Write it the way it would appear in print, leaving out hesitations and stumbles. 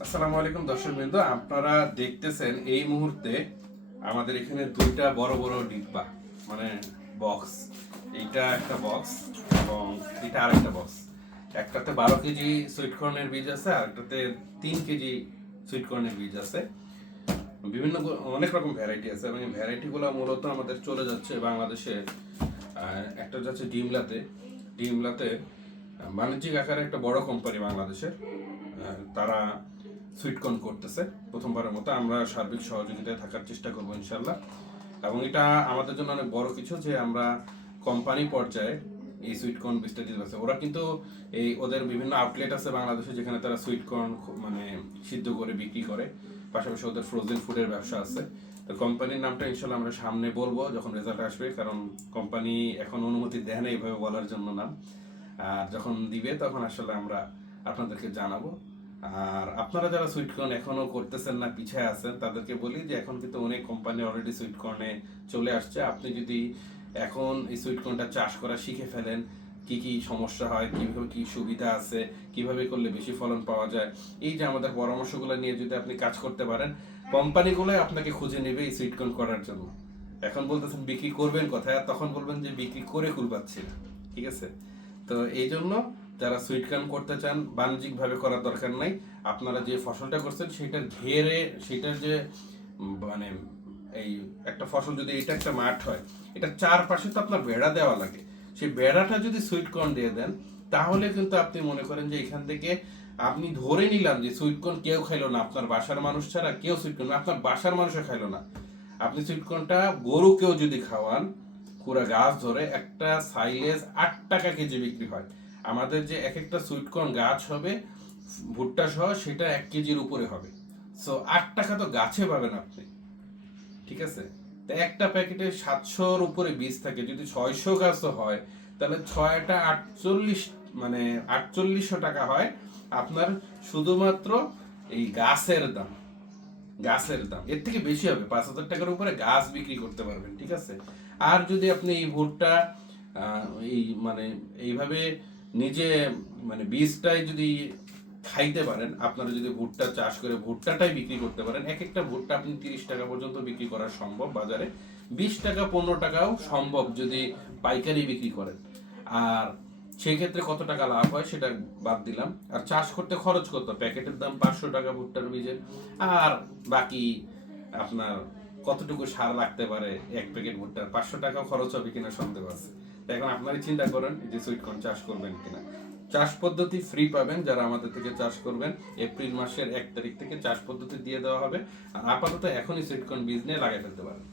আসসালামু আলাইকুম দর্শকবৃন্দ, আপনারা দেখতেছেন এই মুহূর্তে আমাদের এখানে দুইটা বড় বড় ডিব্বা, মানে বক্স। এইটা একটা বক্স এবং এটা আরেকটা বক্স। একটাতে 12 কেজি সুইট কর্নের বীজ আছে, আর একটাতে 3 কেজি সুইট কর্নের বীজ আছে। বিভিন্ন অনেক রকম ভ্যারাইটি আছে এবং এই ভ্যারাইটিগুলো মূলত আমাদের চলে যাচ্ছে বাংলাদেশে। একটা যাচ্ছে ডিমলাতে। ডিমলাতে বাণিজ্যিক আকারে একটা বড় কোম্পানি বাংলাদেশের, তারা সুইটকর্ন করতেছে প্রথমবারের মতো। আমরা সার্বিক সহযোগিতায় থাকার চেষ্টা করবো ইনশাল্লাহ। এবং এটা আমাদের জন্য অনেক বড় কিছু যে আমরা কোম্পানি পর্যায়ে এই সুইটকর্ন বীজটা দিতে পারছে। ওরা কিন্তু এই ওদের বিভিন্ন আউটলেট আছে বাংলাদেশে, যেখানে তারা সুইটকর্ন মানে সিদ্ধ করে বিক্রি করে। পাশাপাশি ওদের ফ্রোজেন ফুডের ব্যবসা আছে। তো কোম্পানির নামটা ইনশাল্লাহ আমরা সামনে বলবো যখন রেজাল্ট আসবে, কারণ কোম্পানি এখন অনুমতি দেয় না এইভাবে বলার জন্য নাম। আর যখন দিবে তখন আসলে আমরা আপনাদেরকে জানাবো। আর আপনারা যারা সুইটকর্ন এখনো করতেছেন না, পিছিয়ে আছেন, তাদেরকে বলি যে এখন কিন্তু অনেক কোম্পানি অলরেডি সুইটকর্নে চলে আসছে। আপনি যদি এখন এই সুইটকর্নটা চাষ করা শিখে ফেলেন, কি কি সমস্যা হয়, কিভাবে কি সুবিধা আছে, কিভাবে করলে বেশি ফলন পাওয়া যায়, এই যে আমাদের পরামর্শগুলো নিয়ে যদি আপনি কাজ করতে পারেন, কোম্পানিগুলোই আপনাকে খুঁজে নেবে এই সুইটকর্ন করার জন্য। এখন বলতেছেন বিক্রি করবেন কোথায়, আর তখন বলবেন যে বিক্রি করে কুল পাচ্ছি না। ঠিক আছে? তো এই জন্য যারা সুইটকর্ন করতে চান, বাণিজ্যিকভাবে করার দরকার নাই। আপনারা যে ফসলটা করছেন সেটার ঘেরে, সেটার যে মানে এই একটা ফসল, যদি এটা একটা মাঠ হয়, এটার চারপাশে তো আপনার বেড়া দেওয়া লাগে। সেই বেড়াটা যদি সুইটকর্ন দিয়ে দেন, তাহলে কিন্তু আপনি মনে করেন যে এখান থেকে আপনি ধরে নিলাম যে সুইটকর্ন কেউ খাইলো না, আপনার বাসার মানুষ ছাড়া কেউ সুইটকর্ন, আপনার বাসার মানুষও খাইলো না, আপনি সুইটকর্নটা গরুকেও যদি খাওয়ান, পুরো গাছ ধরে একটা সাইলেজ 8 টাকা কেজি বিক্রি হয়। আমাদের যে এক একটা সুইটকর্ন গাছ হবে ভুট্টা সহ, সেটা 1 কেজির উপরে হবে। সো 8 টাকা তো গাছে পাবেন আপনি। ঠিক আছে? তো একটা প্যাকেটে 700-র উপরে বীজ থাকে, যদি 600 গাছও হয় তাহলে 6টা 48, মানে 4800 টাকা হয় আপনার শুধুমাত্র এই গাছের দাম এর থেকে বেশি হবে। 5000 টাকার উপরে গাছ বিক্রি করতে পারবেন। ঠিক আছে? আর যদি আপনি এই ভুট্টা এই মানে এইভাবে নিজে মানে বীজটাই যদি খাইতে পারেন, আপনারা যদি ভুট্টা চাষ করে ভুট্টাটাই বিক্রি করতে পারেন, এক একটা ভুট্টা আপনি 30 টাকা পর্যন্ত বিক্রি করা সম্ভব বাজারে। 20 টাকা 15 টাকাও সম্ভব যদি পাইকারি বিক্রি করেন। আর সেই ক্ষেত্রে কত টাকা লাভ হয় সেটা বাদ দিলাম। আর চাষ করতে খরচ কত, প্যাকেটের দাম 500 টাকা ভুট্টার বীজের। আর বাকি আপনার কতটুকু সার লাগতে পারে, এক প্যাকেট ভুট্টার 500 টাকাও খরচ হবে কিনা সন্দেহ আছে। এখন আপনারা চিন্তা করেন যে সুইটকর্ন চাষ করবেন কিনা। চাষ পদ্ধতি ফ্রি পাবেন যারা আমাদের থেকে চাষ করবেন। এপ্রিল মাসের 1 তারিখ থেকে চাষ পদ্ধতি দিয়ে দেওয়া হবে। আর আপাতত এখনই সুইটকর্ন বীজ নিয়ে লাগাই ফেলতে পারেন।